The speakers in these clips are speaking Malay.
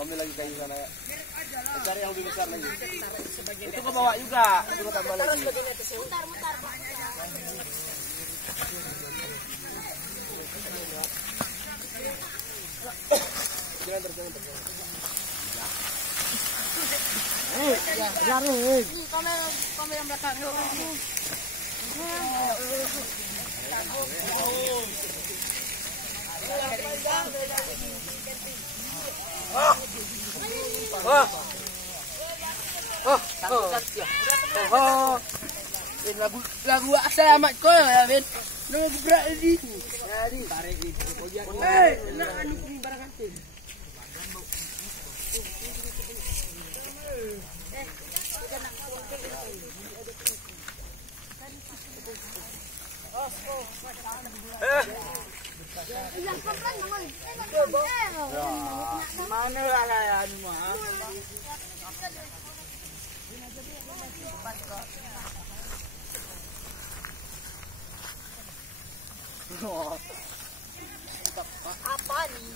Ambil lagi kayu sana ya. Cari yang lebih besar lagi. Itu kau bawa juga. Itu kau tambah lagi. Mutar. Jangan terus. Jangan nih. Kamera belakang. Lagu selamat kau ya, Ben. Nama berat ini. Jadi tarik itu. Nak anu barang kantin. Mana lah anu mah? Apa nih?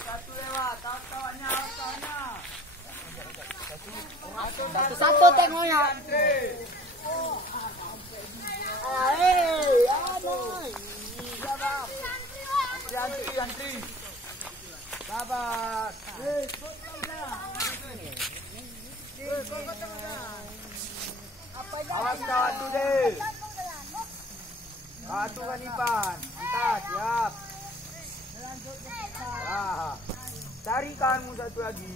Satu lewat, kawannya. Satu tengoknya. Antri. Sabar. Awas kawan tu deh. Satu kan Ipan. Angkat, siap. Cari kawanmu satu lagi.